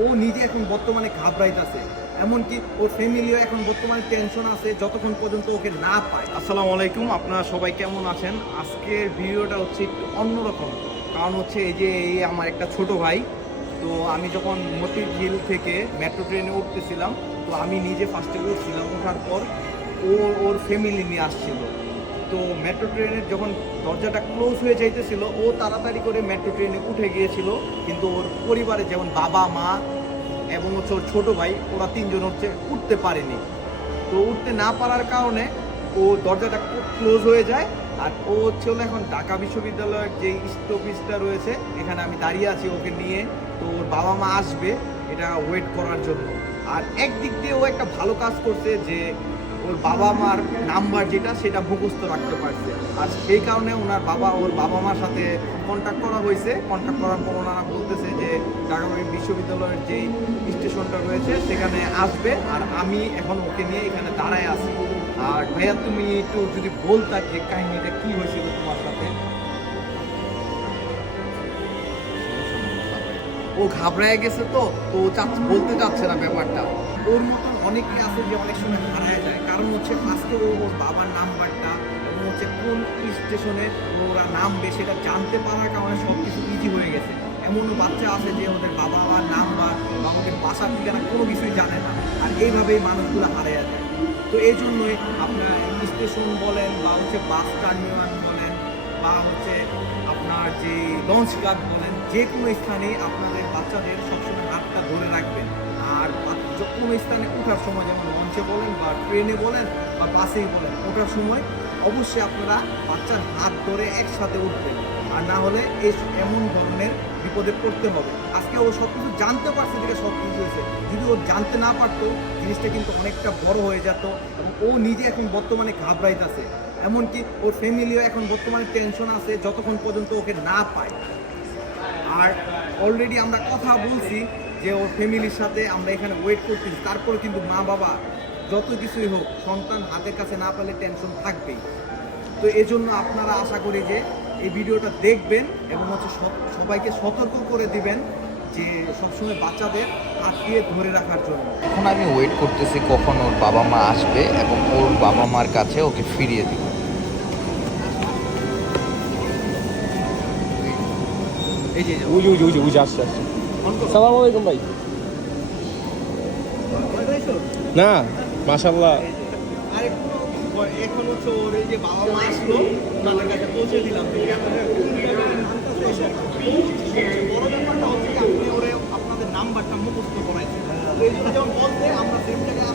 ও নিজে এখন বর্তমানে ঘাবড়াইতেছে। এমনকি ওর ফ্যামিলিও এখন বর্তমানে টেনশন আছে যতক্ষণ পর্যন্ত ওকে না পায়। আসসালামু আলাইকুম, আপনারা সবাই কেমন আছেন? আজকের ভিডিওটা হচ্ছে একটু অন্যরকম। কারণ হচ্ছে এই যে এই আমার একটা ছোট ভাই, তো আমি যখন মতির মতিঝিল থেকে মেট্রো ট্রেনে উঠতেছিলাম, তো আমি নিজে ফার্স্টে উঠছিলাম। ওঠার পর ও ওর ফ্যামিলি নিয়ে আসছিল। তো মেট্রো ট্রেনের যখন দরজাটা ক্লোজ হয়ে যাইতেছিল, ও তাড়াতাড়ি করে মেট্রো ট্রেনে উঠে গিয়েছিল। কিন্তু ওর পরিবারে যেমন বাবা, মা এবং হচ্ছে ওর ছোটো ভাই, ওরা তিনজন হচ্ছে উঠতে পারেনি। তো উঠতে না পারার কারণে ও দরজাটা ক্লোজ হয়ে যায়। আর ও হচ্ছে হলো এখন ঢাকা বিশ্ববিদ্যালয়ের যে স্টপিসটা রয়েছে, এখানে আমি দাঁড়িয়ে আছি ওকে নিয়ে। তো ওর বাবা, মা আসবে এটা ওয়েট করার জন্য। আর একদিক দিয়ে ও একটা ভালো কাজ করছে যে ওর বাবা মার নাম্বার যেটা, সেটা মুখস্থ রাখতে পারছে। আর সেই কারণে ওনার বাবা, ওর বাবা মার সাথে কন্ট্যাক্ট করা হয়েছে। কন্ট্যাক্ট করার পর ওনারা বলতেছে যে ঢাকা বিশ্ববিদ্যালয়ের যেই স্টেশনটা রয়েছে, সেখানে আসবে। আর আমি এখন ওকে নিয়ে এখানে দাঁড়ায় আছি। আর ভাইয়া, তুমি একটু যদি বলতা যে কাহিনীটা কি হয়েছিল তোমার সাথে। ও ঘাবড়ায় গেছে তো তো বলতে চাচ্ছে না ব্যাপারটা। ওর মতন অনেকেই আছে যে অনেক সময় হারায় যায়। কারণ হচ্ছে ফার্স্টে ও ওর বাবার নাম্বারটা এবং হচ্ছে কোন স্টেশনে ওরা নামবে সেটা জানতে পারার কারণে সব কিছু ইজি হয়ে গেছে। এমনও বাচ্চা আছে যে ওদের বাবা মার নাম্বার বা ওদের বাসার ঠিকানা কোনো কিছুই জানে না আর এইভাবেই মানুষগুলো হারিয়ে যায়। তো এই জন্যই আপনার স্টেশন বলেন বা হচ্ছে বাস টার্মিনাল বলেন বা হচ্ছে আপনার যে লঞ্চ ক্লাব বলেন, যে কোনো স্থানে আপনাদের বাচ্চাদের সবসময় হাতটা ধরে যে কোনো স্থানে ওঠার সময় যেমন লঞ্চে বলেন বা ট্রেনে বলেন বা বাসেই বলেন, ওঠার সময় অবশ্যই আপনারা বাচ্চার হাত ধরে একসাথে উঠবেন। আর না হলে এই এমন ধরনের বিপদে পড়তে হবে। আজকে ও সব কিছু জানতে পারছে থেকে সব কিছু হয়েছে। যদি ও জানতে না পারতো, জিনিসটা কিন্তু অনেকটা বড় হয়ে যেত এবং ও নিজে এখন বর্তমানে ঘাবড়াইতেছে এমনকি ওর ফ্যামিলিও এখন বর্তমানে টেনশন আছে যতক্ষণ পর্যন্ত ওকে না পায়। আর অলরেডি আমরা কথা বলছি যে ওর ফ্যামিলির সাথে আমরা এখানে ওয়েট করতেছি তারপরে কিন্তু মা বাবা যত কিছুই হোক সন্তান হাতের কাছে না পেলে টেনশন থাকবেই। তো এই জন্য আপনারা আশা করি যে এই ভিডিওটা দেখবেন এবং হচ্ছে সবাইকে সতর্ক করে দিবেন যে সবসময় বাচ্চাদের হাত দিয়ে ধরে রাখার জন্য। এখন আমি ওয়েট করতেছি কখন ওর বাবা মা আসবে এবং ওর বাবা মার কাছে ওকে ফিরিয়ে দিব। এই যে ওই যে ওই যে ওই যে ওই যে আসছে আসছে। সালাম আলাইকুম ভাই। না মাশাল্লাহ এখন বাবা মা আসলো নানার কাছে পৌঁছে দিলাম বড় ব্যাপারটা আপনি ওরে আপনাদের নাম্বারটা মুখস্থ করাইছেন বলতে আমরা সেম জায়গায়